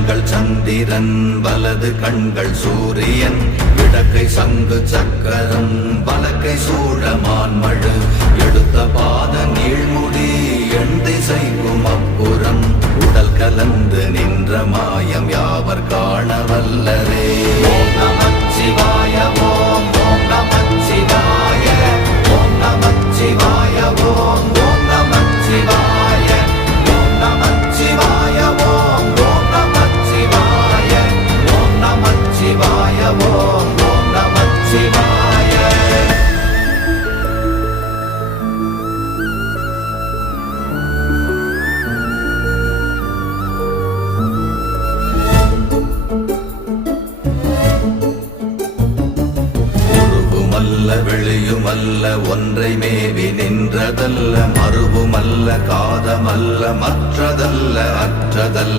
கண்கள் சந்திரன் வலது கண்கள் சூரியன் இடக்கை சங்கு சக்கரம் வலக்கை சூழமான்மழு எடுத்த பாத நீழ்முடி எண் திசைக்கும் அப்புறம் உடல் கலந்து நின்ற மாயம் யாவர் காண வல்லரே. ஓம் நமச்சிவாய ஓம் ஓம் நமச்சிவாய ஓம் நமச்சிவாய ஓம் ஓம் நமச்சிவாய ஓம் நமச்சிவாய ஓம் ஓம் நமச்சிவாய ஓம் நமச்சிவாய ஓம் ஓம் நமச்சிவாய. வெளியுமல்ல ஒன்றை மேவி நின்றதல்ல மறுவுமல்ல காதமல்ல மற்றதல்ல அற்றதல்ல